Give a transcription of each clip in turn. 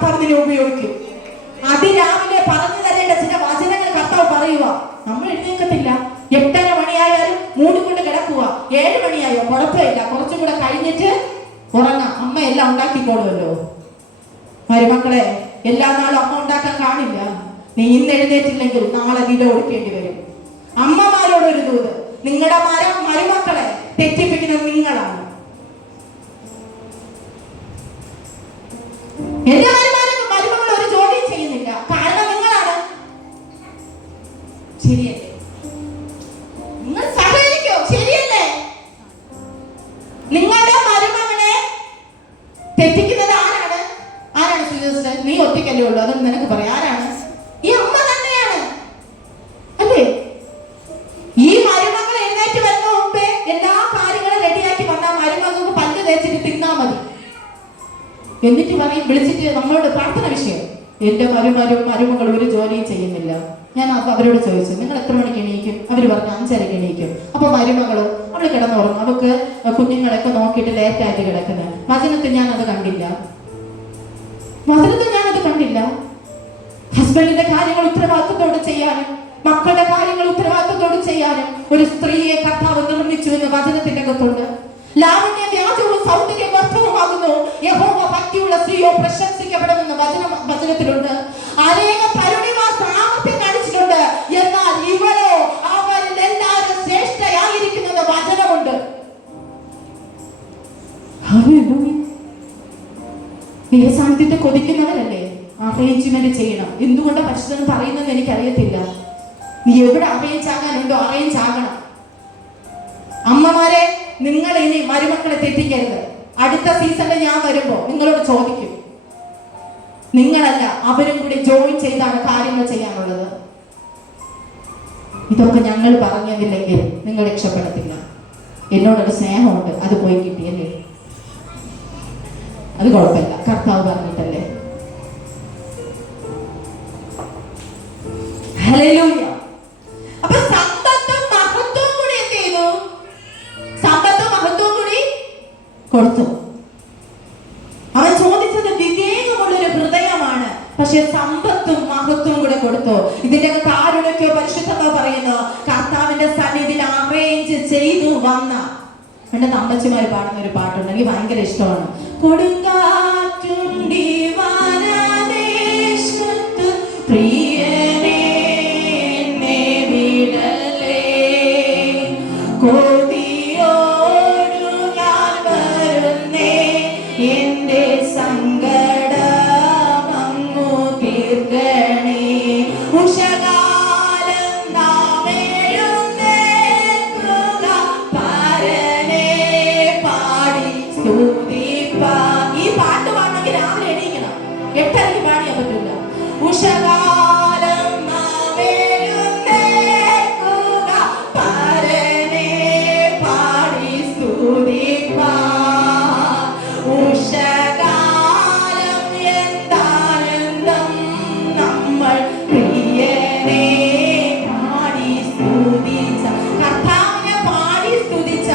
കർത്താവ് നിന്നെ ഉപയോഗിക്കും. അതിരാവിലെ പറഞ്ഞു തരേണ്ട ചില വചനങ്ങൾ കർത്താവ് പറയുക. നമ്മൾ എഴുന്നേൽക്കത്തില്ല. 8:30 മണിയായാലും മൂടിക്കൊണ്ട് കിടക്കുക. 7 മണിയായോ കുഴപ്പമില്ല, കുറച്ചും കൂടെ കഴിഞ്ഞിട്ട് ഉറങ്ങാം, അമ്മ എല്ലാം ഉണ്ടാക്കിക്കോളുമല്ലോ. മരുമക്കളെ, എല്ലാ നാളും അമ്മ ഉണ്ടാക്കാൻ കാണില്ല. നീ ഇന്ന് എഴുന്നേറ്റില്ലെങ്കിൽ നാളെ വില കൊടുക്കേണ്ടി വരും. അമ്മമാരോടൊരു ദൂത്, നിങ്ങളുടെ മരുമക്കളെ തെറ്റിപ്പിക്കുന്നത് നിങ്ങളാണ്. എന്റെ മരുമകൾ ഒരു ജോലിയും ചെയ്യുന്നില്ല, കാരണം നിങ്ങളാണ്. ശരിയല്ലേ? നിങ്ങൾ സഹകരിക്കോ? ശരിയല്ലേ? നിങ്ങളുടെ മരുമകനെ തെറ്റിക്കുന്നത് ആരാണ്? നീ ഒറ്റയ്ക്കല്ലേ ഉള്ളൂ, അതൊന്നും നിനക്ക് പറയാം. ആരാണ്? ഈ അമ്മ തന്നെയാണ്, അല്ലേ? ഈ മരുമകൾ എഴുന്നേറ്റ് വരുന്ന മുമ്പേ എല്ലാ കാര്യങ്ങളും റെഡിയാക്കി വന്നാൽ മരുമകൾക്ക് പല്ല് തേച്ചിട്ട് തിന്നാ മതി. എന്നിട്ട് പറയും, വിളിച്ചിട്ട് നമ്മളോട് പ്രാർത്ഥന വിഷയം, എന്റെ മരുമകൾ ഒരു ജോലിയും ചെയ്യുന്നില്ല. ഞാൻ അവരോട് ചോദിച്ചു, നിങ്ങൾ എത്ര മണിക്ക് എണീക്കും? അവർ പറഞ്ഞു 5:30 എണീക്കും. അപ്പൊ മരുമകള് അവള് കിടന്നുറങ്ങും, അവക്ക് കുഞ്ഞുങ്ങളൊക്കെ നോക്കിയിട്ട് ലേറ്റായിട്ട് കിടക്കുന്നത്. വചനത്തിൽ ഞാനത് കണ്ടില്ല. ഹസ്ബൻഡിന്റെ കാര്യങ്ങൾ ഉത്തരവാദിത്തത്തോട് ചെയ്യാനും മക്കളുടെ കാര്യങ്ങൾ ഉത്തരവാദിത്തത്തോട് ചെയ്യാനും ഒരു സ്ത്രീയെ കർത്താവ് നിർമ്മിച്ചു എന്ന് വചനത്തിന്റെ അകത്തുണ്ട്. ലാവണ്യ വ്യാജവും സൗന്ദര്യം വ്യർത്ഥവുമാകുന്നു, യഹോവ ഭക്തിയുള്ള സ്ത്രീയോ പ്രശംസിക്കപ്പെടുമെന്ന് വചനത്തിലുണ്ട്. അനേക തരുണിമാർ സാമർത്ഥ്യം കാണിച്ചിട്ടുണ്ട്, എന്നാൽ ഇവരോ അവരിൽ എല്ലാവരും ശ്രേഷ്ഠയായിരിക്കുന്നത് വചനമുണ്ട്. സാന്നിധ്യത്തെ കൊതിക്കുന്നവരല്ലേ അറേഞ്ച്മെന്റ് ചെയ്യണം. എന്തുകൊണ്ട് പരിശുദ്ധൻ പറയുന്നത് എനിക്കറിയത്തില്ല. നീ എവിടെ അറേഞ്ച് ആകാനുണ്ടോ അറേഞ്ച് ആകണം. അമ്മമാരെ, നിങ്ങൾ ഇനി മരുമക്കളെ തെറ്റിക്കരുത്. അടുത്ത സീസണിൽ ഞാൻ വരുമ്പോ നിങ്ങളോട് ചോദിക്കും. നിങ്ങളല്ല, അവരും കൂടി ജോയിൻ ചെയ്താണ് കാര്യങ്ങൾ ചെയ്യാനുള്ളത്. ഇതൊക്കെ ഞങ്ങൾ പറഞ്ഞതില്ലെങ്കിൽ നിങ്ങൾ രക്ഷപ്പെടത്തില്ല. എന്നോടൊരു സ്നേഹമുണ്ട്, അത് പോയി കിട്ടിയല്ലേ, അത് കുഴപ്പമില്ല, കർത്താവ് പറഞ്ഞിട്ടല്ലേ. ഹല്ലേലൂയ. അപ്പൊ സമ്പത്തും മഹത്വവും കൂടി എന്ത് ചെയ്തു? സമ്പത്തും മഹത്വവും കൂടി കൊടുത്തു. അവൻ ചോദിച്ചത് വിവേകമുള്ളൊരു ഹൃദയമാണ്, പക്ഷെ സമ്പത്തും മഹത്വവും കൂടെ കൊടുത്തു. ഇതിന്റെ കാരുണ്യൊക്കെ പരിശുദ്ധത പറയുന്നു, കർത്താവിന്റെ സന്നിധിയിൽ അറേഞ്ച് ചെയ്തു വന്ന. എന്റെ അമ്മച്ചിമാര് പാടുന്ന ഒരു പാട്ടുണ്ട്, എനിക്ക് ഭയങ്കര ഇഷ്ടമാണ്. കൊടുങ്കാറ്റുണ്ടി വനദേശത്ത് പ്രിയനേ എന്നെ വിടലേ, കൊതിയോടു ഞാൻ വരുന്നേ, എന്റെ സങ്കടമങ്ങു തീർക്കണേ. ഉഷകാലം നാം എഴുന്നേൽക്കുക, പരനെ പാടി സ്തുതിപ്പാ. ഈ പാട്ട് പാടണമെങ്കിൽ രാവിലെ എണീക്കണം, 8:30 പാടിയാൻ പറ്റില്ല. ഉഷകാലം നാം എഴുന്നേൽക്കുക, പരനെ പാടി സ്തുതിപ്പാ. ഉഷകാലം എന്താനന്ദം, നമ്മൾ പ്രിയനെ പാടി സ്തുതിച്ച, കർത്താവിനെ പാടി സ്തുതിച്ച.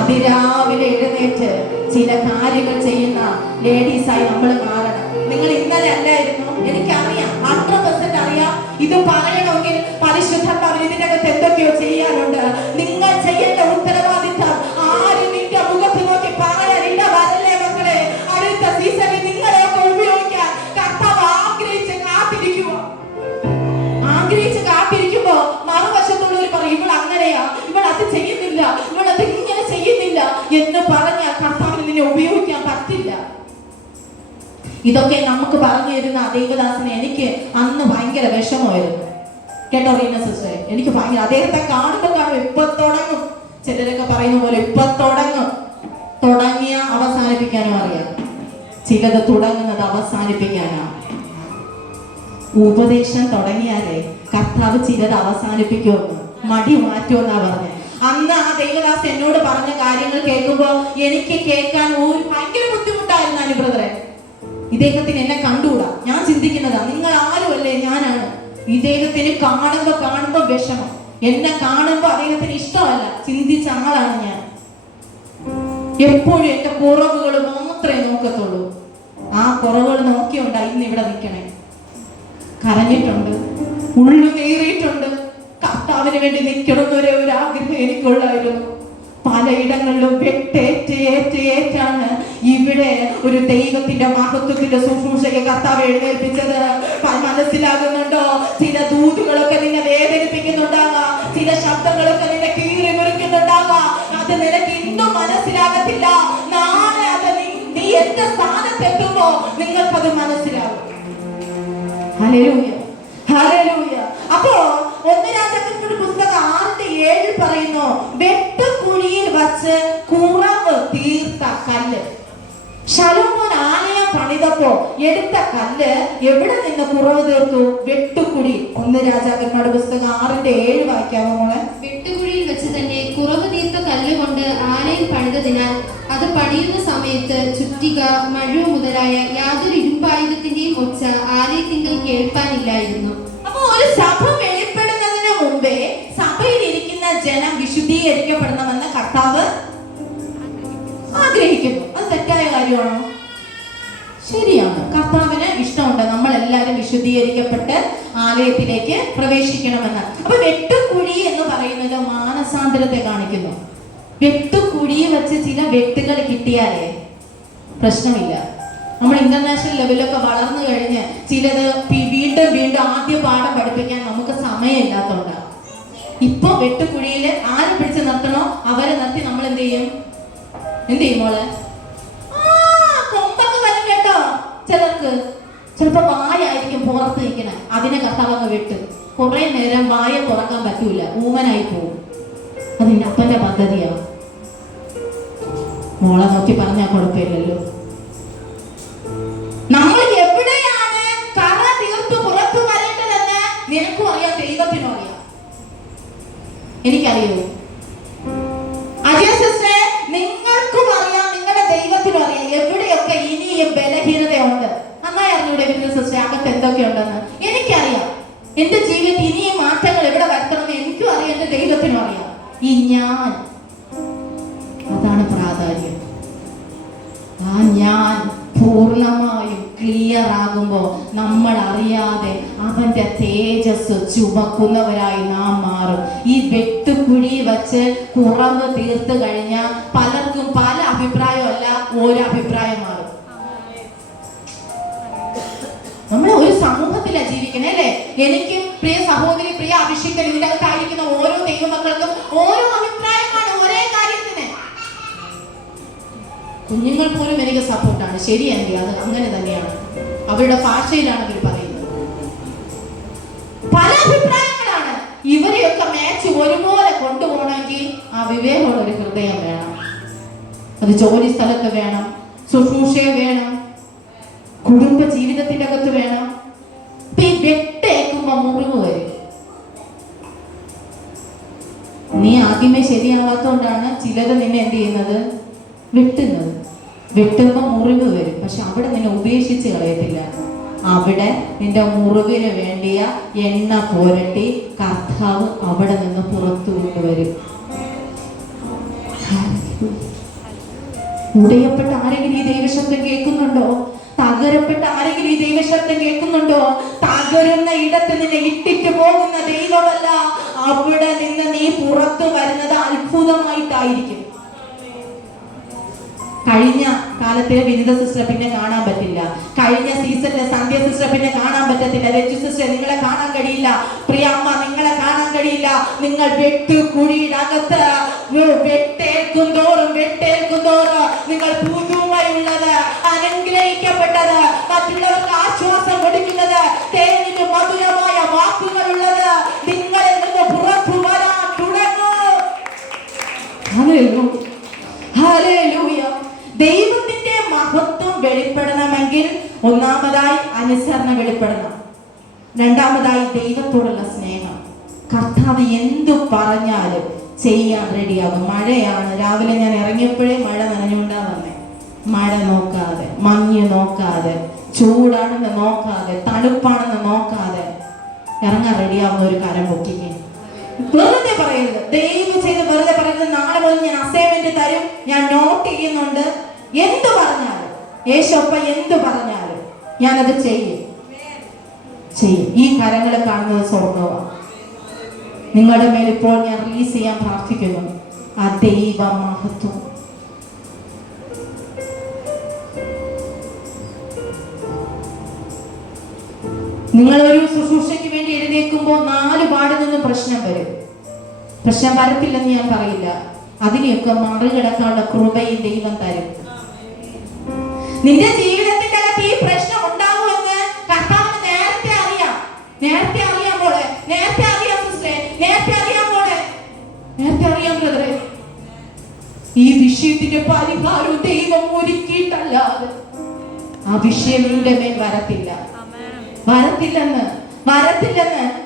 അതിരാവിലെ എഴുന്നേറ്റ് ചില കാര്യങ്ങൾ ചെയ്യുന്ന ലേഡീസായി നമ്മൾ മാറണം. നിങ്ങൾ ഇന്നലെ അല്ലായിരുന്നു, എനിക്കറിയാം, 100% അറിയാം. ഇത് പറയണമെങ്കിൽ പരിശുദ്ധാത്മാവിന് ഇതിന്റെ അകത്ത് എന്തൊക്കെയോ ചെയ്യാനുണ്ട്. നിങ്ങൾ ചെയ്യേണ്ട ഉത്തരവാദിത്തം ആരും നിന്റെ മുഖത്ത് നോക്കി പറയാനില്ല. വരല്ലേ മക്കളെ, അടുത്ത സീസണിൽ നിങ്ങളെയൊക്കെ ഉപയോഗിക്കാൻ കർത്താവ് ആഗ്രഹിച്ച് കാത്തിരിക്കുമ്പോ മറുവശത്തുള്ളവർ പറയും, ഇവൾ അങ്ങനെയാ, ഇവൾ അത് ചെയ്യുന്നില്ല, ഇവൾ അത് ഇങ്ങനെ ചെയ്യുന്നില്ല എന്ന് പറഞ്ഞാൽ കർത്താവിന് നിന്നെ ഉപയോഗിക്കാൻ പറ്റില്ല. ഇതൊക്കെ നമുക്ക് പറഞ്ഞു തരുന്ന ദൈവദാസനെ എനിക്ക് അന്ന് ഭയങ്കര വിഷമമായിരുന്നു കേട്ടോ റീന സിസ്റ്ററെ. എനിക്ക് ഭയങ്കര, അദ്ദേഹത്തെ കാണുമ്പോൾ ഇപ്പൊ തുടങ്ങും, ചിലരൊക്കെ പറയുന്ന പോലെ ഇപ്പൊ തുടങ്ങിയ അവസാനിപ്പിക്കാനും അറിയാം. ചിലത് തുടങ്ങുന്നത് അവസാനിപ്പിക്കാനാ. ഉപദേശം തുടങ്ങിയാലേ കർത്താവ് ചിലത് അവസാനിപ്പിക്കുമെന്ന്, മടി മാറ്റുമെന്നാ പറഞ്ഞത്. അന്ന് ആ ദൈവദാസൻ എന്നോട് പറഞ്ഞ കാര്യങ്ങൾ കേൾക്കുമ്പോ എനിക്ക് കേൾക്കാൻ ഒരു ഭയങ്കര ബുദ്ധിമുട്ടായിരുന്നു. അനു ബ്രദറെ, ഇദ്ദേഹത്തിന് എന്നെ കണ്ടുകൂടാ. ഞാൻ ചിന്തിക്കുന്നതാ, നിങ്ങൾ ആരുമല്ലേ, ഞാനാണ്. ഇദ്ദേഹത്തിന് കാണുമ്പോ വിഷമം, എന്നെ കാണുമ്പോ അദ്ദേഹത്തിന് ഇഷ്ടമല്ല. ചിന്തിച്ച ആളാണ് ഞാൻ. എപ്പോഴും എന്റെ കുറവുകൾ മാത്രമേ നോക്കത്തുള്ളൂ. ആ കുറവുകൾ നോക്കിയുണ്ടാ ഇന്ന് ഇവിടെ നിൽക്കണേ. കരഞ്ഞിട്ടുണ്ട്, ഉള്ളു നേറിയിട്ടുണ്ട്. കർത്താവിന് വേണ്ടി നിൽക്കണമെന്നൊരു ഒരു ആഗ്രഹം എനിക്കുള്ളായിരുന്നു. പലയിടങ്ങളിലും വെട്ടേറ്റാണ് ഇവിടെ ഒരു ദൈവത്തിന്റെ മഹത്വത്തിന്റെ ശുശ്രൂഷയെ കർത്താവ് എഴുന്നേൽപ്പിച്ചത്. മനസ്സിലാകുന്നുണ്ടോ? ചില ദൂതുകളൊക്കെ നിന്നെ വേദനിപ്പിക്കുന്നുണ്ടാകാം, ചില ശബ്ദങ്ങളൊക്കെ നിന്നെ കീറി മുറിക്കുന്നുണ്ടാകാം. അത് നിനക്ക് ഇന്നും മനസ്സിലാകത്തില്ല. നാളെ അത് നീ എന്റെ സ്ഥാനത്തെത്തുമ്പോ നിങ്ങൾക്കത് മനസ്സിലാകും. Hallelujah, hallelujah. അപ്പോ 1 രാജാക്കന്മാരുടെ പുസ്തകം 6:7 പറയുന്നു, വെട്ടുകുഴിയിൽ വച്ച് കുറവ് തീർത്ത കല്ല്. ശലോമോൻ ആലയം പണിതപ്പോ എടുത്ത കല്ല് എവിടെ നിന്ന് കുറവ് തീർത്തു? വെട്ടുകുഴി. 1 രാജാക്കന്മാരുടെ പുസ്തകം 6:7 വായിക്കാമോ മോളെ? വെട്ടുകുഴിയിൽ വെച്ച് തന്നെ കുറവ് തീർത്ത കല്ലുകൊണ്ട് ആലയം പണിതതിനാൽ അത് പണിയുന്ന സമയത്ത് ചുറ്റിക, മഴു മുതലായ യാതൊരു ഇരുമ്പായുധത്തിന്റെയും ഒച്ച ആലയത്തിങ്കൽ കേൾപ്പാനില്ലായിരുന്നു. അപ്പൊ ഒരു സഭ വെളിപ്പെടുന്നതിന് മുമ്പേ സഭയിൽ ഇരിക്കുന്ന ജനം വിശുദ്ധീകരിക്കപ്പെടണമെന്ന് കർത്താവ് ആഗ്രഹിക്കുന്നു. അത് തെറ്റായ കാര്യമാണോ? ശരിയാണ്. കർത്താവിന് ഇഷ്ടമുണ്ട് നമ്മൾ എല്ലാവരും വിശുദ്ധീകരിക്കപ്പെട്ട് ആലയത്തിലേക്ക് പ്രവേശിക്കണമെന്ന്. അപ്പൊ വെട്ടുകുഴി എന്ന് പറയുന്നത് മാനസാന്തരത്തെ കാണിക്കുന്നു. വെട്ടുകുഴി വെച്ച് ചില വെട്ടുകൾ കിട്ടിയാലേ പ്രശ്നമില്ല. നമ്മൾ ഇന്റർനാഷണൽ ലെവലൊക്കെ വളർന്നു കഴിഞ്ഞ് ചിലത് വീണ്ടും വീണ്ടും ആദ്യ പാഠം പഠിപ്പിക്കാൻ നമുക്ക് സമയമില്ലാത്തതുകൊണ്ടാണ്. ഇപ്പൊ വെട്ടുകുഴിയിൽ ആരെ പിടിച്ച് നിർത്തണോ അവരെ നിർത്തി നമ്മൾ എന്ത് ചെയ്യും മോളെ? കൊമ്പൊക്കെ വരും കേട്ടോ. ചിലർക്ക് ചിലപ്പോ വായായിരിക്കും പുറത്ത് നിൽക്കണേ, അതിനെ കർത്താവങ്ങ് വെട്ട്. കുറെ നേരം വായ തുറക്കാൻ പറ്റൂല, ഊമനായി പോകും. അതിന്റെ അപ്പന്റെ പദ്ധതിയാണ്. മോളെ നോക്കി പറഞ്ഞാൽ കുഴപ്പമില്ലല്ലോ. നമ്മൾ എവിടെയാണ് കറ തീർത്ത് പുറത്തു വരേണ്ടതെന്ന് നിനക്കും അറിയാം, ദൈവത്തിനും അറിയാം. എനിക്കറിയോ? അജയ സിസ്റ്ററെ, നിങ്ങൾക്കും അറിയാം, നിങ്ങളുടെ ദൈവത്തിനും അറിയാം എവിടെയൊക്കെ ഇനിയും ബലഹീനതയുണ്ട്. നന്നായി അറിഞ്ഞൂടെ വിദ്യ സിസ്റ്ററെ അകത്ത് എന്തൊക്കെയുണ്ടെന്ന്? എനിക്കറിയാം. എന്റെ ജീവിതത്തിൽ ഇനിയും മാറ്റങ്ങൾ എവിടെ വരുത്തണമെന്ന് എനിക്കും അറിയാം, എന്റെ ദൈവത്തിനും അറിയാം. ഈ ഞാൻ, അതാണ് പ്രാധാന്യം. ആ ഞാൻ പൂർണ്ണമായും ക്ലിയർ ആകുമ്പോ നമ്മൾ അറിയാതെ അവന്റെ തേജസ് ചുമക്കുന്നവരായി നാം മാറും. ഈ വെട്ടുകുഴി വച്ച് കുറവ് തീർത്ത് കഴിഞ്ഞാൽ പലർക്കും പല അഭിപ്രായമല്ല, ഓരോ അഭിപ്രായം മാറും. നമ്മൾ ഒരു സമൂഹത്തിലാണ് ജീവിക്കണേ അല്ലേ? എനിക്ക് പ്രിയ സഹോദരി, പ്രിയ അഭിഷിക്തൻ, ഇതിന്റെ അകത്തായിരിക്കുന്ന ഓരോ ദൈവമക്കൾക്കും ഓരോ അഭിപ്രായമാണ് ഒരേ കാര്യത്തിന്. കുഞ്ഞുങ്ങൾ പോലും എനിക്ക് സപ്പോർട്ടാണ്. ശരിയെങ്കിൽ അത് അങ്ങനെ തന്നെയാണ്. അവരുടെ ഭാഷയിലാണ് അവർ പറയുന്നത്. പല അഭിപ്രായങ്ങളാണ്. ഇവരെയൊക്കെ മാച്ച് ഒരുപോലെ കൊണ്ടുപോകണമെങ്കിൽ ആ വിവേകമുള്ള ഒരു ഹൃദയം വേണം. അത് ജോലി സ്ഥലത്ത് വേണം, ശുശ്രൂഷയെ വേണം, കുടുംബ ജീവിതത്തിന്റെ അകത്ത് വേണം. ഈ വെട്ടേക്കുമ്പോ മുറിവ് വരും. നീ ആദ്യമേ ശരിയാവാത്തോണ്ടാണ് ചിലത് നിന്നെ എന്ത് ചെയ്യുന്നത്? വെട്ടുന്നത്. വെട്ടുമ്പോ മുറിവ് വരും. പക്ഷെ അവിടെ നിന്നെ ഉപേക്ഷിച്ച് കളയത്തില്ല. അവിടെ നിന്റെ മുറിവിന് വേണ്ടിയ എണ്ണ പുരട്ടി കർത്താവ് അവിടെ നിന്ന് പുറത്തു കൊണ്ടുവരും. ഉടയപ്പെട്ട ആരെങ്കിലും ഈ ദൈവശബ്ദം കേൾക്കുന്നുണ്ടോ? തകരപ്പെട്ട ആരെങ്കിലും ഈ ദൈവശബ്ദം കേൾക്കുന്നുണ്ടോ? തകരുന്ന ഇടത്ത് നിന്നെ ഇട്ടിട്ട് പോകുന്ന ദൈവമല്ല, അവിടെ നിന്ന് നീ പുറത്തു വരുന്നത് അത്ഭുതമായിട്ടായിരിക്കും. കഴിഞ്ഞ കാലത്തെ വിനിത സിസ്റ്റർ പിന്നെ കാണാൻ പറ്റില്ല. കഴിഞ്ഞ സീസണിലെ സന്ധ്യ സിസ്റ്റർ പിന്നെ കാണാൻ പറ്റത്തില്ല. രജു സിസ്റ്റർ നിങ്ങളെ കാണാൻ കഴിയില്ല. പ്രിയ അമ്മ നിങ്ങളെ കാണാൻ കഴിയില്ല. നിങ്ങൾ വെട്ടുകുഴിയുടെ അകത്ത് വെട്ടേൽക്കും തോറും നിങ്ങൾ പുതുമയുള്ളത്, അനുഗ്രഹിക്കപ്പെട്ടത്, മറ്റുള്ളവർക്ക് ആശ്വാസം കൊടുക്കുന്നത്, തേനിന് മധുരമായ വാക്കുകളുള്ളത് നിങ്ങളിൽ നിന്ന് പുറത്തു വരാൻ തുടങ്ങും. ഹല്ലേലൂയ. ദൈവത്തിന്റെ മഹത്വം വെളിപ്പെടണമെങ്കിൽ ഒന്നാമതായി അനുസരണം വെളിപ്പെടണം. രണ്ടാമതായി ദൈവത്തോടുള്ള സ്നേഹം. കർത്താവ് എന്തു പറഞ്ഞാലും ചെയ്യാൻ റെഡിയാകും. മഴയാണ്, രാവിലെ ഞാൻ ഇറങ്ങിയപ്പോഴേ മഴ നനഞ്ഞുകൊണ്ടാ വന്നേ. മഴ നോക്കാതെ, മഞ്ഞ് നോക്കാതെ, ചൂടാണെന്ന് നോക്കാതെ, തണുപ്പാണെന്ന് നോക്കാതെ ഇറങ്ങാൻ റെഡിയാവുന്ന ഒരു കരം പൊക്കിക്കേ. വെറുതെ പറയരുത്, ദയവ് ചെയ്ത് വെറുതെ പറയരുത്. നാളെ മുതൽ ഞാൻ അസൈൻമെന്റ് തരും, ഞാൻ നോട്ട് ചെയ്യുന്നുണ്ട്. എന്ത് പറഞ്ഞാലും യേശുപ്പ എന്ത് പറഞ്ഞാലും ഞാനത് ചെയ്യും. ഈ കരങ്ങൾ കാണുന്നത് സ്വർഗമാണ്. നിങ്ങളുടെ മേൽ ഇപ്പോൾ ഞാൻ റിലീസ് ചെയ്യാൻ പ്രാർത്ഥിക്കുന്നു ആ ദൈവ മഹത്വം. നിങ്ങൾ ഒരു ശുശ്രൂഷയ്ക്ക് വേണ്ടി എഴുന്നേൽക്കുമ്പോൾ 4 പാടിൽ നിന്നും പ്രശ്നം വരും. പ്രശ്നം വരത്തില്ലെന്ന് ഞാൻ പറയില്ല. അതിനെയൊക്കെ മറികടക്കാനുള്ള കൃപയും ദൈവം തരും. നിന്റെ ജീവിതത്തിന്റെ അകത്ത് ഈ പ്രശ്നം ഉണ്ടാകുമെന്ന് കർത്താവിന് നേരത്തെ അറിയാം. നേരത്തെ അറിയാം മോളെ, നേരത്തെ അറിയാം സിസ്റ്ററെ, നേരത്തെ അറിയാം മോളെ, നേരത്തെ അറിയാം ബ്രദറെ. ഈ വിഷയത്തിന്റെ പരിഹാരവും ദൈവം ഒരുക്കിയിട്ടല്ലാതെ ആ വിഷയം നിന്റെ മേൽ വരത്തില്ല. വരത്തില്ലെന്ന്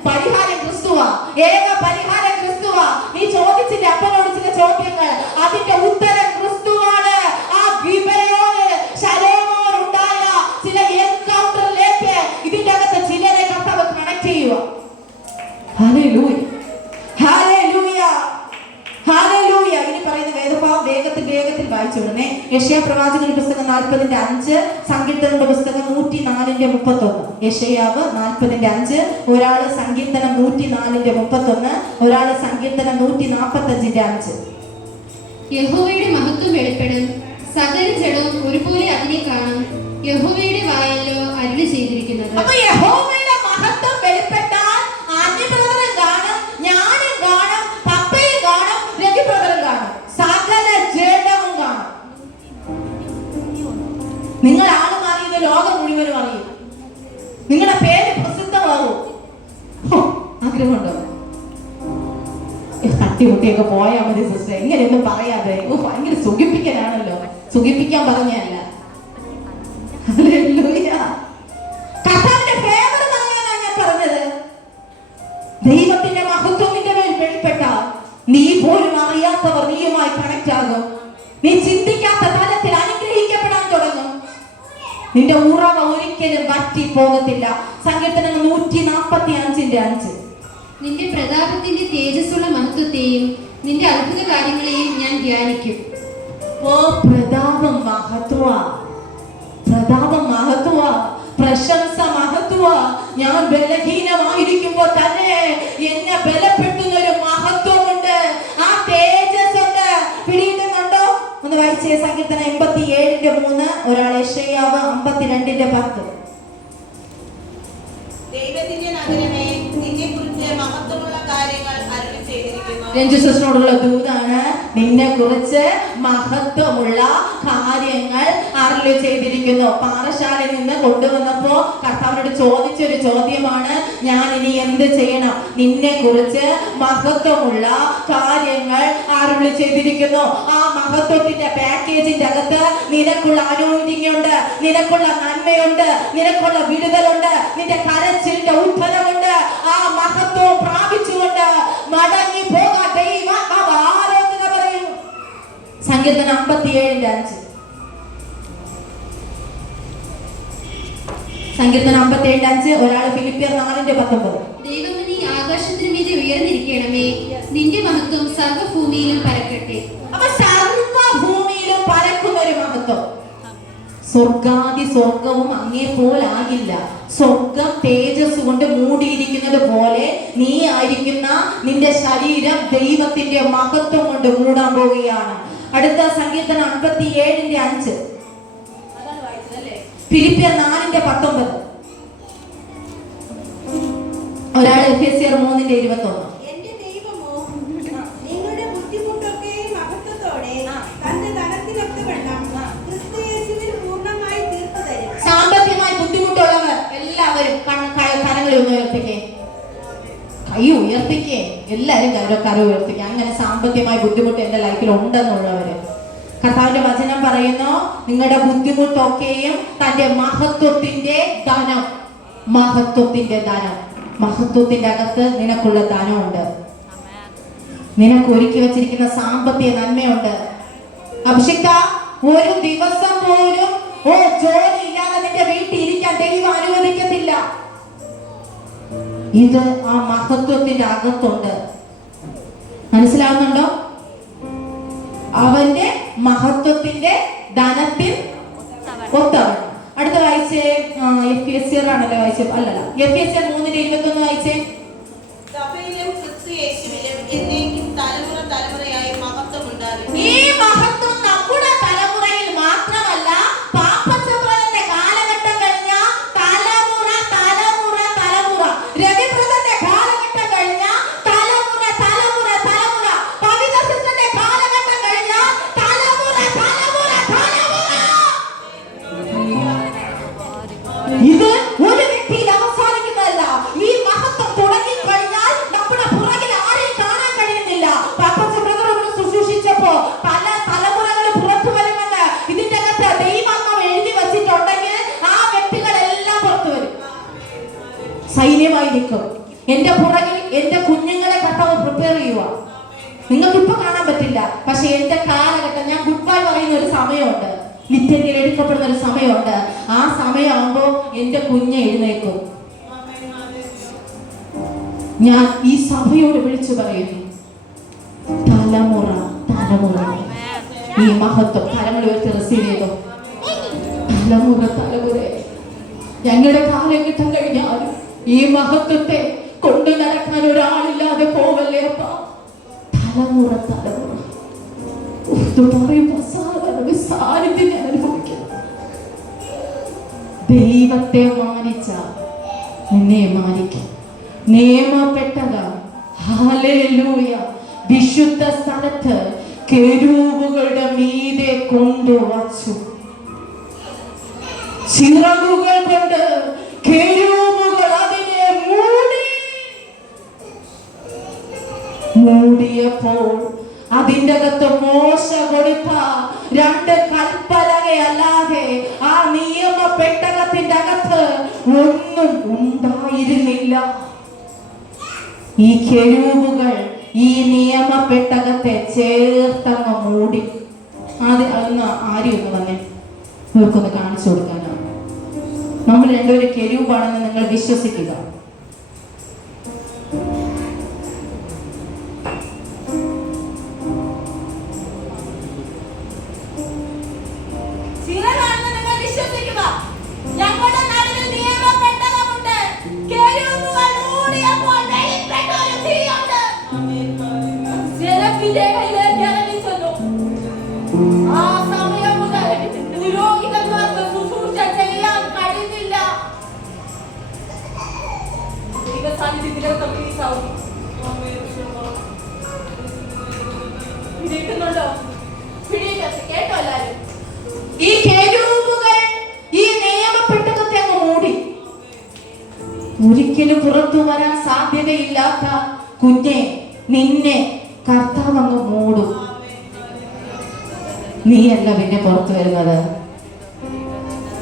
പരിഹാരം ക്രിസ്തുവാ. ഏക പരിഹാരം ക്രിസ്തുവാ. നീ ചോദിച്ചില്ല അപ്പനോട് ചില ചോദ്യങ്ങൾ, അതിന്റെ ഉത്തരം ക്രിസ്തുവാണ്. ആ വിവരയോട് ശലോമോനുണ്ടായ ചില എൻകൗണ്ടറിലേക്ക് ഇതിന്റെ അകത്ത് ചിലരെ കർത്താവ് കണക്ട് ചെയ്യുക. Hallelujah, hallelujah, hallelujah. ഇനി പറയുന്ന വേദഭാഗം വേഗത്തിൽ വായിച്ചു വിടണേ. യെശയ്യാ പ്രവാചകന്റെ പുസ്തകം 40:5, സങ്കീർത്തനങ്ങളുടെ പുസ്തകം 104:31. യെശയ്യാവ് 40:5, ഒരാള് സങ്കീർത്തനം 104:31, ഒരാള് സങ്കീർത്തനം 145:5. യഹോവയുടെ മഹത്വം വെളിപ്പെടും, സകല ജഡവും ഒരുപോലെ അതിനെ കാണും. യഹോവയുടെ വായല്ലോ അരുളി ചെയ്തിരിക്കുന്നത്. അപ്പൊ യഹോവയുടെ മഹത്വം വെളിപ്പെട്ടാൽ ആദ്യപ്രവരം കാണും, ഞാനും കാണും, പപ്പയും കാണും, രവിപ്രവരം കാണും, സകല ജഡവും കാണും. നിങ്ങൾ ആള് മാറിയത് ലോകം മുഴുവനും അറിയും. നിങ്ങളുടെ പേര് പ്രസിദ്ധമാകും. ആഗ്രഹമുണ്ടോ? തട്ടിമുട്ടിയൊക്കെ പോയാൽ മതി സിസ്റ്റർ, ഇങ്ങനെയൊന്നും പറയാതെ. ഭയങ്കര സുഖിപ്പിക്കലാണല്ലോ. സുഖിപ്പിക്കാൻ പറഞ്ഞല്ല. കർത്താവിന്റെ ഫേവർ പറയാനാണ് ഞാൻ പറഞ്ഞത്. ദൈവത്തിന്റെ മഹത്വം നിന്റെ മേൽ വെളിപ്പെട്ടാൽ നീ പോലും അറിയാത്തവർ നീയുമായി കണക്ട് ആകും. നീ ചിന്തിക്കാത്ത തലത്തിൽ അനുഗ്രഹിക്കപ്പെടാൻ തുടങ്ങും. നിന്റെ ഉറവ ഒരിക്കലും വറ്റി പോകത്തില്ല. സങ്കീർത്തനം 145:5. നിന്റെ പ്രതാപത്തിന്റെ തേജസ്സുള്ള മഹത്വത്തെയും നിന്റെ അത്ഭുത കാര്യങ്ങളെയും ഞാൻ ധ്യാനിക്കും. ഓ പ്രതാപം മഹത്വ, പ്രതാപം മഹത്വ, പ്രശംസ മഹത്വ. ഞാൻ ബലഹീനമായിരിക്കുമ്പോൾ തന്നെ എന്നെ ബലപ്പെടുത്തുന്ന ഒരു മഹത്വമുണ്ട്, ആ തേജസ്സുണ്ട്. പിടിയിട്ടുന്നുണ്ടോ? ഒന്ന് വായിച്ചേ. സങ്കീർത്തനം 87:3, ഒരാൾ യെശയ്യാവ് 52:10. ദൈവത്തിന്റെ നഗരമേ, നിന്നെക്കുറിച്ച് മഹത്വമുള്ള കാര്യങ്ങൾ അരുളി ചെയ്തിരിക്കുന്നു. രഞ്ജിസിനോടുള്ള ദൂതാണ്, നിന്നെ കുറിച്ച് മഹത്വമുള്ള കാര്യങ്ങൾ അരുളി ചെയ്തിരിക്കുന്നു. പാറശാലയിൽ നിന്ന് കൊണ്ടുവന്നപ്പോ കർത്താവിനോട് ചോദിച്ചൊരു ചോദ്യമാണ്, ഞാൻ ഇനി എന്ത് ചെയ്യണം? നിന്നെ കുറിച്ച് മഹത്വമുള്ള കാര്യങ്ങൾ അരുളി ചെയ്തിരിക്കുന്നു. ആ മഹത്വത്തിന്റെ പാക്കേജിന്റെ അകത്ത് നിനക്കുള്ള അനോയിന്റിംഗ് ഉണ്ട്, നിനക്കുള്ള നന്മയുണ്ട്, നിനക്കുള്ള വിടുതലുണ്ട്, നിന്റെ കരച്ചിലിന്റെ ഉത്ഫലമുണ്ട്. ആ മഹത്വം പ്രാപിച്ചുകൊണ്ട് മടങ്ങി പോകാൻ ദൈവാത്മാവ് ആലോചന പറയുന്നു. സങ്കീർത്തനം 57:5. സങ്കീർത്തനം 57:5, ഒരാൾ ഫിലിപ്പിയർ 4:19. ദൈവമേ, നീ ആകാശത്തിന് മീതെ ഉയർന്നിരിക്കണമേ, നിന്റെ മഹത്വം സർവ്വഭൂമിയിലും പരക്കട്ടെ. അപ്പൊ സർവ്വഭൂമിയിലും പരക്കുന്ന ഒരു മഹത്വം. സ്വർഗാദി സ്വർഗവും അങ്ങേ പോലാകില്ല. സ്വർഗം തേജസ് കൊണ്ട് മൂടിയിരിക്കുന്നത് പോലെ നീ ആയിരിക്കുന്ന നിന്റെ ശരീരം ദൈവത്തിന്റെ മഹത്വം കൊണ്ട് മൂടാൻ പോവുകയാണ്. അടുത്ത സങ്കീർത്തനം 57:5, ഫിലിപ്പിയർ 4:19, ഒരാൾ എഫെസ്യർ 3:21. എന്റെ ദൈവമോ, നിങ്ങളുടെ ബുദ്ധിമുട്ടൊക്കെ മഹത്വത്തോടെ തന്റെ ധനത്തിനൊത്തവണ്ണം ക്രിസ്തു യേശുവിൽ പൂർണ്ണമായി തീർത്തു തരും. സാമ്പത്തികമായി ബുദ്ധിമുട്ടുള്ളവർ എല്ലാവരും കരങ്ങൾ ഉയർത്തിക്കേ, കൈ ഉയർത്തിക്കേ, എല്ലാരും കര ഉയർത്തിക്കേ. അങ്ങനെ സാമ്പത്തികമായി ബുദ്ധിമുട്ട് എന്റെ ലൈഫിൽ ഉണ്ടെന്നുള്ളവര്, കർത്താവിന്റെ വചനം പറയുന്നു, നിങ്ങളുടെ ബുദ്ധിമുട്ടൊക്കെയും തന്റെ മഹത്വത്തിന്റെ ധനം, മഹത്വത്തിന്റെ ധനം, മഹത്വത്തിന്റെ അകത്ത് നിനക്കുള്ള ധനമുണ്ട്. നിനക്ക് ഒരുക്കി വെച്ചിരിക്കുന്ന സാമ്പത്തിക നന്മയുണ്ട്. അഭിഷിക്ത, ഒരു ദിവസം പോലും ജോലി ഇല്ലാതെ നിന്റെ വീട്ടിൽ ഇരിക്കാൻ ദൈവം അനുവദിക്കത്തില്ല. ഇത് ആ മഹത്വത്തിന്റെ അകത്തുണ്ട്. മനസ്സിലാവുന്നുണ്ടോ? അവന്റെ മഹത്വത്തിന്റെ ധനത്തിൽ ഒത്തവണ്ണം. അടുത്ത വായിച്ചേ, എഫേസ്യർ ആണല്ലോ വായിച്ചേ, അല്ലല്ല, എഫേസ്യർ 3:21 വായിച്ചേ. സഭയിലും ക്രിസ്തു യേശുവിലും എന്നേക്കും തലമുറ തലമുറയായി മഹത്വം ഉണ്ടാകും. ഈ മഹത്വം നമ്മുടെ തലമുറയിൽ മാത്രമല്ല, പാപ്പച്ചബ്രദറിന്റെ കാലഘട്ടം കഴിഞ്ഞ തലമുറ തലമുറ തലമുറ, രവിബ്രദറിന്റെ കാലഘട്ടം കഴിഞ്ഞ തലമുറ തലമുറ തലമുറ, പവിത്രന്റെ കാലഘട്ടം കഴിഞ്ഞ തലമുറ തലമുറ തലമുറ. ഇത് ഒരു വ്യക്തിയിൽ അവസാനിക്കുന്നതല്ല. ഈ മഹത്വം തുടങ്ങി കഴിഞ്ഞാൽ നമ്മുടെ പുറകിൽ ആരെയും കാണാൻ കഴിയുന്നില്ല. പാപ്പച്ചബ്രദറൊന്ന് ശുശ്രൂഷിച്ചപ്പോ പല തലമുറകൾ പുറത്തു വരുമെന്ന് ഇതിന്റെ അകത്ത് ദൈവാത്മാവ് എഴുതി വച്ചിട്ടുണ്ടെങ്കിൽ ആ വ്യക്തികളെല്ലാം പുറത്തു വരും, സൈന്യമായി നിൽക്കും. എന്റെ പുറകിൽ എന്റെ കുഞ്ഞുങ്ങളെ കർത്താവ് പ്രിപ്പയർ ചെയ്യുക. നിങ്ങൾക്ക് ഇപ്പൊ കാണാൻ പറ്റില്ല, പക്ഷെ എന്റെ കാലഘട്ടം, ഞാൻ ഗുഡ് ബൈ പറയുന്ന ഒരു സമയമുണ്ട്, നിത്യത്തിൽ എടുക്കപ്പെടുന്ന ഒരു സമയമുണ്ട്. ആ സമയമാകുമ്പോ എന്റെ കുഞ്ഞ് എഴുന്നേക്കും. ഞാൻ ഈ സഭയോട് വിളിച്ചു പറയുന്നു, തലമുറ തലമുറ ഈ മഹത്വം തലമുറ ഉയർത്തി റിസീവ് ചെയ്തു. തലമുറ തലമുറ ഞങ്ങളുടെ കാലഘട്ടം കഴിഞ്ഞാലും ഈ മഹത്വത്തെ കൊണ്ടു നടക്കാൻ ഒരാളില്ലാതെ പോവല്ലേ അപ്പ. തലമുറ തലമുറ പറയുമ്പോ സാന്നിധ്യം ഞാൻ അനുഭവിക്കുന്നു. ദൈവത്തെ മാനിച്ച നിന്നെ മാനിക്കും. നിയമപ്പെട്ടക ഹല്ലേലൂയ വിശുദ്ധ സ്ഥലത്ത് കെരൂബുകളുടെ മീതെ കൊണ്ടുവച്ചു. ചിറകുകൾ കൊണ്ട് കെരൂബുകൾ അതിനെ മൂടിയപ്പോൾ അതിൻ്റെ അകത്ത് മോശ കൊടുത്ത 2 കൽപ്പലകയല്ലാതെ ആ നിയമപ്പെട്ടകത്തിന്റെ അകത്ത് ഒന്നും ഉണ്ടായിരുന്നില്ല. ഈ കെരൂബുകൾ ഈ നിയമപ്പെട്ടകത്തെ ചേർത്തങ്ങ് മൂടി. അന്ന് ആരും ഒന്ന് വന്നേ, നിങ്ങൾക്കൊന്ന് കാണിച്ചു കൊടുക്കാനാണ്. നമ്മൾ രണ്ടുപേരും കെരൂബാണെന്ന് നിങ്ങൾ വിശ്വസിക്കുക. ഈ കെരൂബുകൾ ഈ നിയമപ്പെട്ടകത്തെ അങ്ങ് മൂടി. ഒരിക്കലും പുറത്തു വരാൻ സാധ്യതയില്ലാത്ത കുഞ്ഞെ നിന്നെ കർത്താവ് അങ്ങ് മൂടും. നീയല്ല പിന്നെ പുറത്തു വരുന്നത്,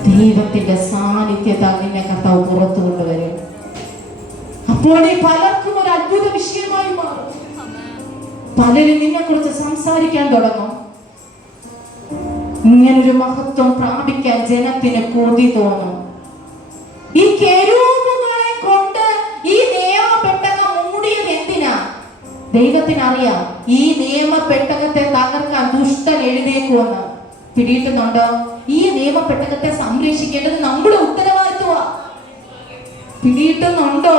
ദൈവത്തിന്റെ സാന്നിധ്യത്താൽ നിന്നെ കർത്താവ് പുറത്തു കൊണ്ടുവരും. അപ്പോൾ ഈ പലർക്കും ഒരു അത്ഭുത വിഷയമായി മാറും. പലരും നിന്നെ കുറിച്ച് സംസാരിക്കാൻ തുടങ്ങും. ഇങ്ങനൊരു മഹത്വം പ്രാപിക്കാൻ ജനത്തിന് കൊതി തോന്നും. ഈ കെരൂബുകളെ കൊണ്ട് ഈ നിയമപ്പെട്ടകം മൂടിയത് എന്തിനാ? ദൈവത്തിനറിയാം ഈ നിയമപ്പെട്ടകത്തെ തകർക്കാൻ ദുഷ്ടൻ എഴുന്നേക്കുമെന്ന്. പിടിയിട്ടുന്നുണ്ടോ? ഈ നിയമപ്പെട്ടകത്തെ സംരക്ഷിക്കേണ്ടത് നമ്മുടെ ഉത്തരവാദിത്വമാ. പിടിയിട്ടുന്നുണ്ടോ?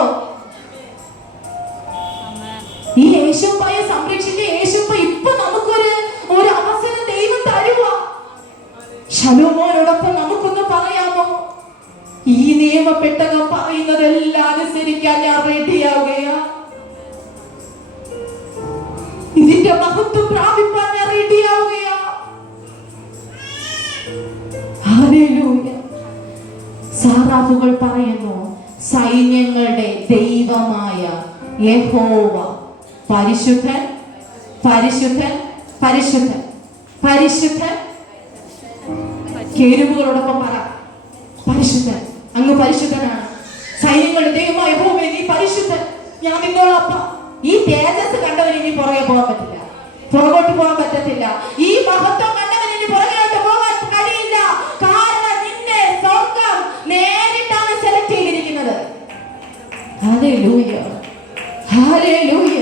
ഈ യേശുപ്പയെ സംരക്ഷിച്ച് യേശുപ്പ ഇപ്പൊ നമുക്കൊരു അവസരം ദൈവം തരുക. ശലോമോനോടൊപ്പം നമുക്കൊന്ന് പറയാമോ? ഈ നിയമപ്പെട്ടകം പറയുന്നതെല്ലാം അനുസരിക്കാൻ ഞാൻ റെഡിയാവുകയാ. ഇതിന്റെ മഹത്വം പ്രാപിപ്പാൻ ഞാൻ റെഡിയാവുകയാ. ഹല്ലേലൂയ. സാറാഫുകൾ പറയുന്നു, സൈന്യങ്ങളുടെ ദൈവമായ യഹോവ പരിശുദ്ധൻ പരിശുദ്ധൻ പരിശുദ്ധൻ പരിശുദ്ധൻ. കെരൂബുകളോടൊപ്പം പറ, പരിശുദ്ധൻ, അങ്ങ് പരിശുദ്ധനാണ്. സൈന്യങ്ങളുടെ ദൈവമായ യഹോവ നീ പരിശുദ്ധൻ. ഞാൻ നിങ്ങളോടൊപ്പം. ഈ തേജസ് കണ്ടവൻ ഇനി പുറകെ പോകാൻ പറ്റില്ല, പുറകോട്ട് പോകാൻ പറ്റത്തില്ല. ഈ മഹത്വം കണ്ടവൻ ഇനി പുറകോട്ട് പോകാൻ കഴിയില്ല. കാരണം നിന്നെ സ്വർഗം നേരിട്ടാണ് സെലക്ട് ചെയ്തിരിക്കുന്നത്. Hallelujah, hallelujah.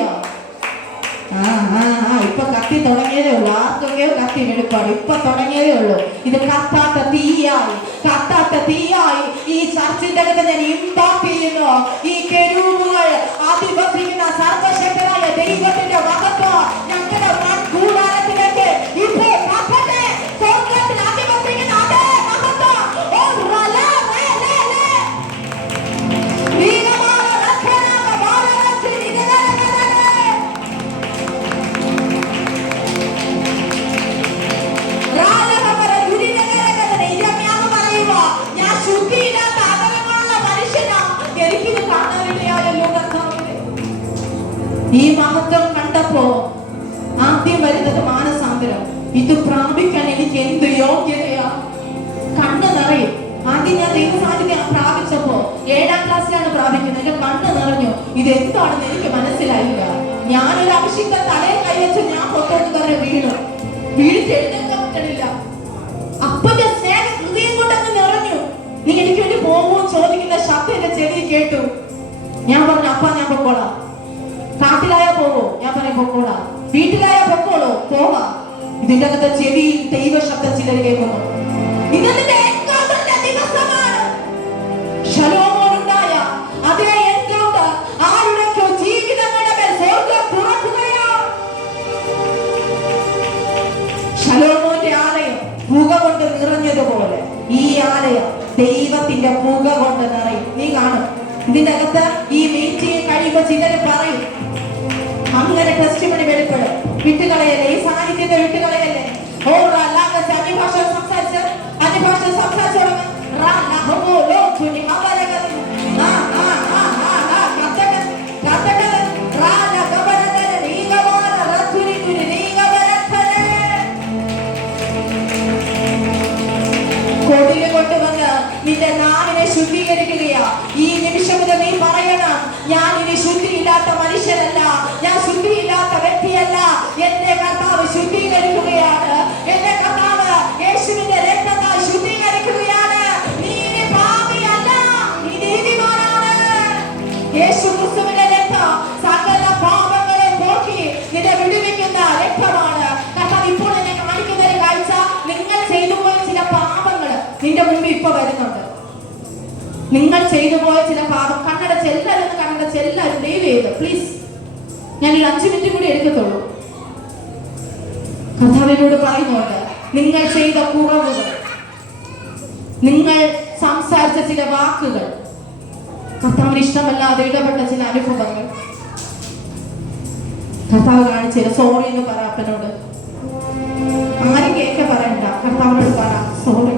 ഇപ്പൊ കത്തി കത്തി തുടങ്ങിയതേ ഉള്ളൂ. ആർക്കൊക്കെയോ കത്തി വെളിപ്പാട് ഇപ്പൊ തുടങ്ങിയതേ ഉള്ളൂ. ഇത് കത്താത്ത തീയായി ഈ ചർച്ചിന്റെ അകത്ത് ഞാൻ ഇമ്പാക്ട് ചെയ്യുന്നു. ഈ കെരൂബുകൾ അധിവസിക്കുന്ന സർവശക്തനായ ദൈവത്തിന്റെ മഹത്വം ഞങ്ങളുടെ മൺകൂടാരത്തിലേക്ക് ഇപ്പോൾ കത്തട്ടെ. സ്വർഗ്ഗത്തിൽ അധിവസിക്കുന്ന അതേ മഹത്വം. ഓ റല റേ ലേ ലേ നീഗമാന രക്ഷനാക ഭാരതത്തിൽ നിലനിൽക്കട്ടെ. റാലകമര ദുരിതകരകഥ ഇരമ്യാവ് പറയുമ്പോ ഞാൻ ശുദ്ധിയില്ലാത്ത അതരങ്ങളുള്ള മനുഷ്യനാ. എനിക്കിത് കാണാനില്ലയായല്ലോ കർത്താവേ. ഈ മഹത്വം കണ്ടപ്പോ ആദ്യം വരുന്നത് മാനസാന്തരം. ഇത് പ്രാപിക്കാൻ എനിക്ക് എന്ത് യോഗ്യതയാ? കണ്ണ് നിറയും. ആദ്യം ഞാൻ ദൈവസാന്നിധ്യം പ്രാപിച്ചപ്പോ 7ാം ക്ലാസ്സിലാണ് പ്രാപിക്കുന്നത്. എന്റെ കണ്ണ് നിറഞ്ഞു. ഇത് എന്താണെന്ന് എനിക്ക് മനസ്സിലായില്ല. ഞാനൊരു അഭിഷിക്ത തലയിൽ കൈവച്ച് ഞാൻ പൊത്തോട്ട് തന്നെ വീണിട്ട് എഴുന്നേക്കാൻ പറ്റണില്ല. അപ്പന്റെ സ്നേഹം ഹൃദയം കൊണ്ടങ്ങ് നിറഞ്ഞു. നീ എനിക്ക് വേണ്ടി പോകുമോ ചോദിക്കുന്ന ശബ്ദം എന്റെ ചെവി കേട്ടു. ഞാൻ പറഞ്ഞു, അപ്പ ഞാൻ പൊക്കോളാം. കാട്ടിലായാ പോവോ? ഞാൻ പറഞ്ഞു പൊക്കോളാം. വീട്ടിലായാ പൊക്കോളൂ, പോവാം. ഇതിന്റെ അകത്ത് ചെവിയിൽ ദൈവ ശബ്ദം ചിലർ കേൾക്കുന്നു. ഇതെന്റെ എൻകൗണ്ടറിന്റെ ദിവസമാണ്. ശലോമോനുണ്ടായ അതേ എൻകൗണ്ടർ ആരുടെയൊക്കെ ജീവിതങ്ങളുടെ മേൽ സ്വർഗ്ഗം തുറക്കുകയാണ്. ശലോമോന്റെ ആലയം പുക കൊണ്ട് നിറഞ്ഞതുപോലെ ഈ ആലയം ദൈവത്തിന്റെ പുക കൊണ്ട് നിറയും. നീ കാണും. ഇതിന്റെ അകത്ത് ഈ മീറ്റിംഗ് കഴിയുമ്പോ ചിലര് പറയും, അങ്ങനെ ടെസ്റ്റിമണി വെളിപ്പെടും. വിട്ടുകളയല്ലേ, ഈ സാന്നിധ്യത്തെ വിട്ടുകളയല്ലേ. ഓ അല്ലാതെ അന്യഭാഷ സംസാരിച്ച് കൊടില് കൊണ്ടുവന്ന് നിന്റെ നാവിനെ ശുദ്ധീകരിക്കുകയാ. ഈ നിമിഷം മുതൽ നീ പറയണം, ഞാൻ ഇനി ശുദ്ധിയില്ലാത്ത മനുഷ്യനല്ല, ഞാൻ ശുദ്ധിയില്ലാത്ത വ്യക്തിയല്ല. എന്റെ കർത്താവ് ശുദ്ധീകരിക്കുകയാണ്. എന്റെ കർത്താവ് യേശുവിന്റെ രക്തത്താൽ ശുദ്ധീകരിക്കുകയാണ്. നീ ഇനി പാപിയല്ല, നീ നീതിമാനാണ്. യേശു ക്രിസ്തുവിന്റെ രക്തം സകല പാപങ്ങളെ പോക്കി നിന്നെ വിടുവിക്കുന്ന രക്തമാണ്. കർത്താവ് ഇപ്പോൾ എന്നെ കാണിക്കുന്ന ഒരു കാഴ്ച, നിങ്ങൾ ചെയ്തു പോയ ചില പാപങ്ങൾ നിന്റെ മുമ്പിൽ ഇപ്പൊ വരുന്നുണ്ട്. നിങ്ങൾ ചെയ്തു പോയ ചില പാപം കണ്ണടച്ച് എല്ലാവരും കണ്ണടച്ച് എല്ലാവരും ദയവ് ചെയ്ത് പ്ലീസ്, ഞാൻ ഒരു 5 മിനിറ്റ് കൂടി എടുക്കത്തുള്ളൂ. കർത്താവിനോട് പറയുന്നുണ്ട്, നിങ്ങൾ ചെയ്ത കുറവുകൾ, നിങ്ങൾ സംസാരിച്ച ചില വാക്കുകൾ, കർത്താവിന് ഇഷ്ടമല്ലാതെ ഇടപെട്ട ചില അനുഭവങ്ങൾ കർത്താവ് കാണിച്ചില്ല. സോറി എന്ന് പറ അപ്പനോട്. ആരും കേൾക്ക പറയണ്ട, കർത്താവിനോട് പറ സോറി.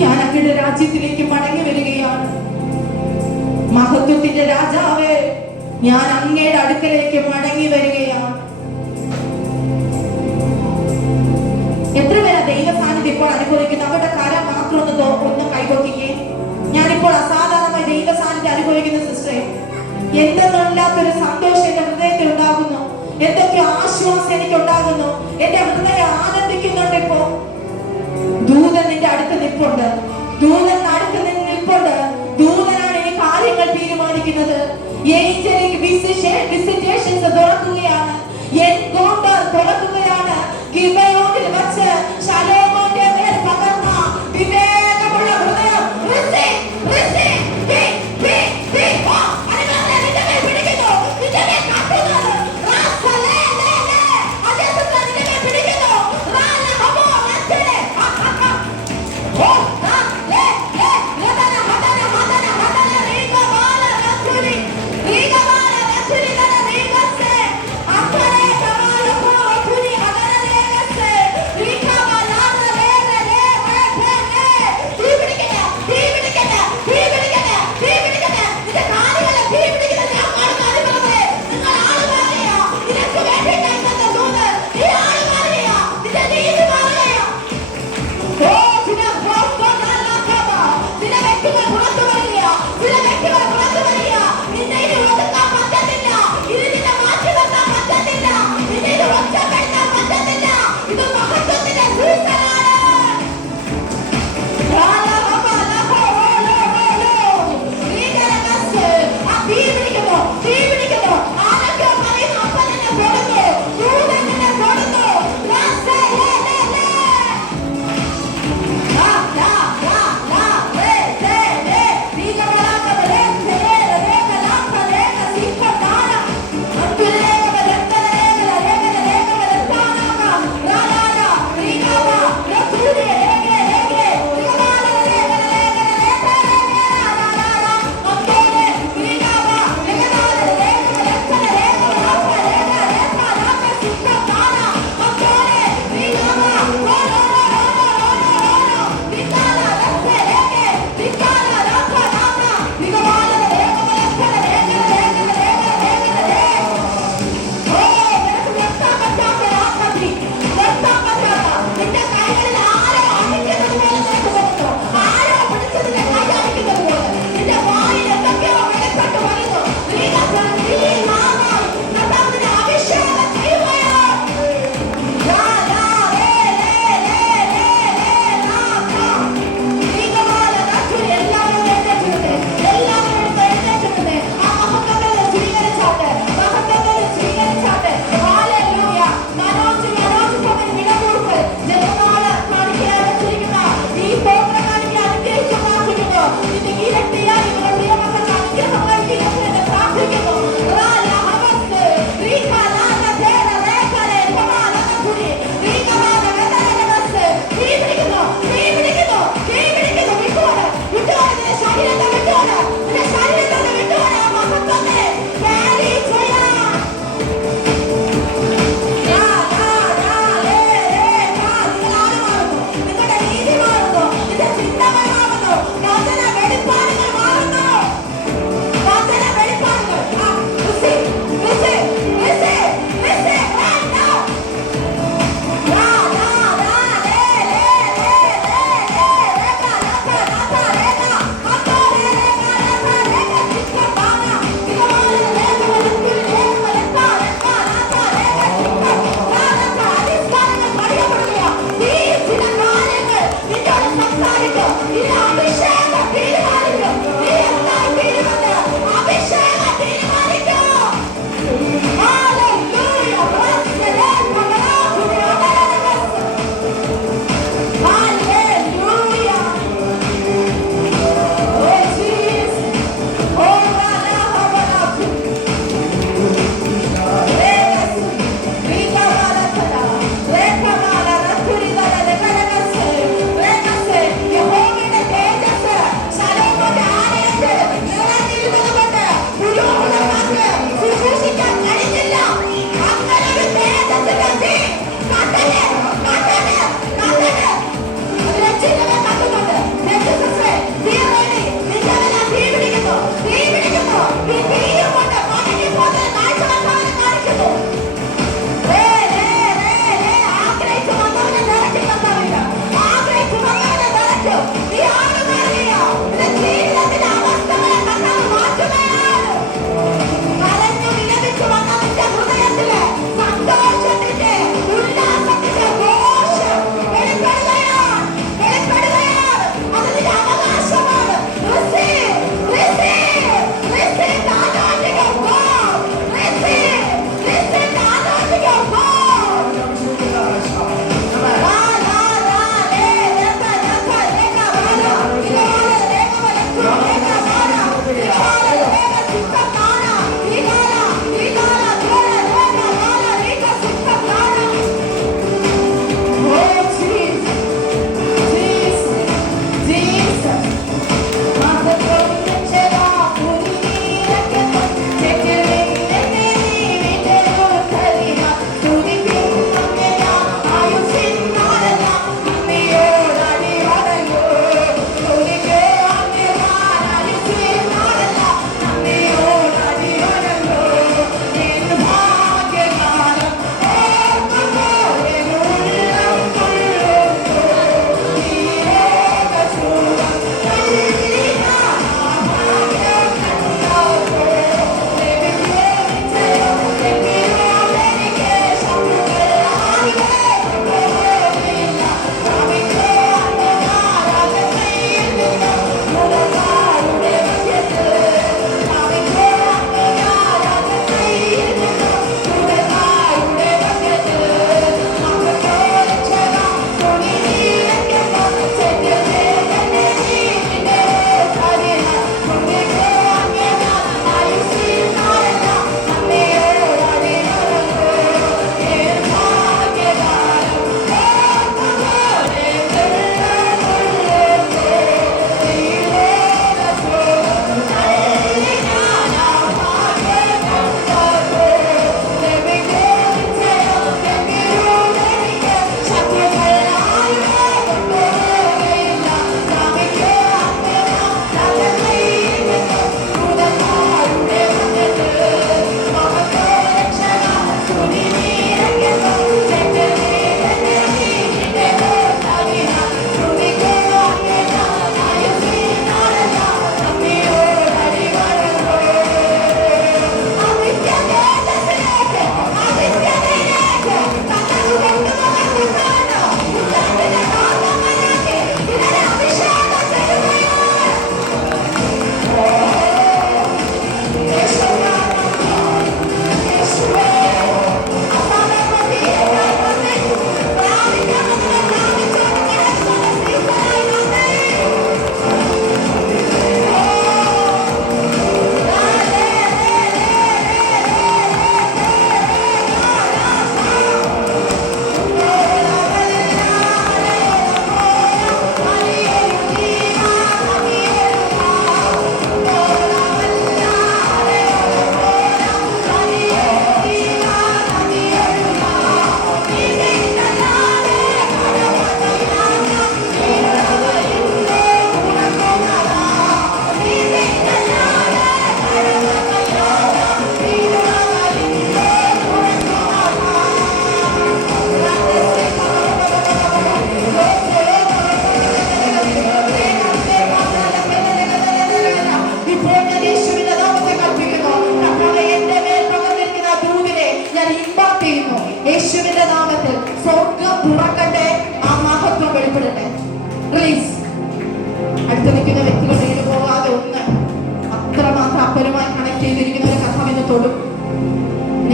ഞാൻ അങ്ങയുടെ രാജ്യത്തിലേക്ക് മടങ്ങി വരികയാണ്. മഹത്വത്തിന്റെ രാജാവേ, ഞാൻ അങ്ങയുടെ അടുക്കലേക്ക് മടങ്ങി വരികയാണ്. എത്ര പേരാ ദൈവ സാന്നിധ്യം ഇപ്പോൾ അനുഭവിക്കുന്നത്? അവരുടെ കരം മാത്രം ഒന്ന് കൈകൊട്ടിക്കേ. ഞാനിപ്പോൾ അസാധാരണമായി ദൈവ സാന്നിധ്യം അനുഭവിക്കുന്ന സിസ്റ്ററെ, എന്തെന്നില്ലാത്തൊരു സന്തോഷം എന്റെ ഹൃദയത്തിൽ ഉണ്ടാകുന്നു. എന്തൊക്കെ ആശ്വാസം എനിക്ക് ഉണ്ടാകുന്നു. എന്റെ ഹൃദയം ആനന്ദിക്കുന്നുണ്ട്. ഇപ്പോ ദൂതൻ നിന്റെ അടുത്ത് നിൽപ്പുണ്ട്. ദൂതൻ അടുത്ത് നിൽപ്പുണ്ട്. ദൂതനാണ് ഇനി കാര്യങ്ങൾ തീരുമാനിക്കുന്നത്. ഏഞ്ചലിക് വിസിറ്റേഷൻസ് തുറക്കുകയാണ്. എൻകൗണ്ടർ തുറക്കുകയാണ്. ഗിബെയോനിൽ വച്ച് ശലോമോന്റെ മേൽ പകർന്ന വിവേകമുള്ള ഹൃദയം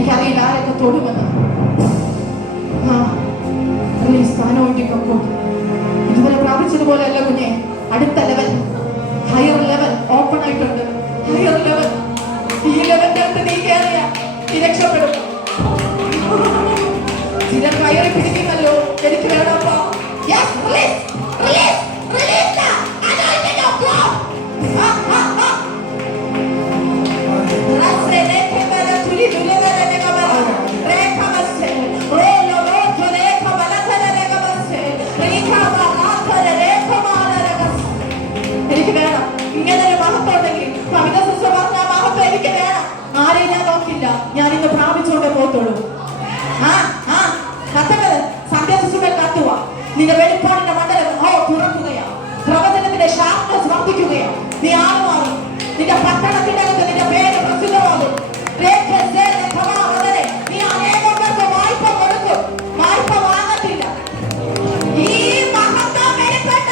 എനിക്കറിയില്ല ആരൊക്കെ തൊടുമെന്ന്. ഇതുവരെ പ്രാപിച്ചതുപോലെ അല്ല കുഞ്ഞെ. അടുത്ത ലെവൽ, ഹയർ ലെവൽ ഓപ്പൺ ആയിട്ടുണ്ട്. ഹയർ ലെവൽ, ഈ ലെവലിന്റെ അടുത്ത് നീ കയറിയ നീ രക്ഷപ്പെടും. ചിലർ കയറി പിടിക്കുന്നല്ലോ, എനിക്ക് വേണമോ? Yes, release, release, release the anointing of God. എനിക്ക് വേണം ഇങ്ങനൊരു മഹത്വം ഉണ്ടെങ്കിൽ കവിത സിസ്റ്റർ പറഞ്ഞ മഹത്വം എനിക്ക് വേണം. ആരെയും ഞാൻ നോക്കില്ല, ഞാൻ ഇന്ന് പ്രാപിച്ചുകൊണ്ടേ പോകത്തുള്ളൂ. കത്തുന്നത് സന്ധ്യ സിസ്റ്റർ കത്തുക. നിന്റെ വെളിപ്പാടിന്റെ മണ്ഡലം തുറക്കുകയാ. പ്രവചനത്തിന്റെ ഷാർപ്നെസ് വർദ്ധിക്കുകയാ. നീ ആള് മാറും. നിന്റെ പട്ടണത്തിന്റെ അകത്ത് നിന്റെ പേര് പ്രസിദ്ധമാകും. നീ അനേകർക്ക് വായ്പ കൊടുക്കും, വായ്പ വാങ്ങത്തില്ല. ഈ മഹത്വം വെളിപ്പെട്ട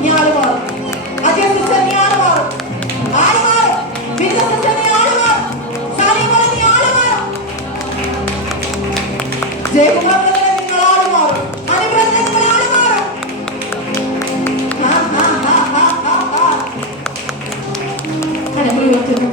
നീ ആള് മാറും. അജയ സിസ്റ്റർ നീ ആള് മാറും, ആള് മാറും. വിജയ സിസ്റ്റർ നീ ആള് മാറും, സാലിമോളെ നീ ആള് മാറും, ജയകുമാർ നിങ്ങൾ ആള് മാറും, അനുബ്രതനെ നിങ്ങൾ ആള് മാറും. അനുഗ്രഹിക്കുന്നു.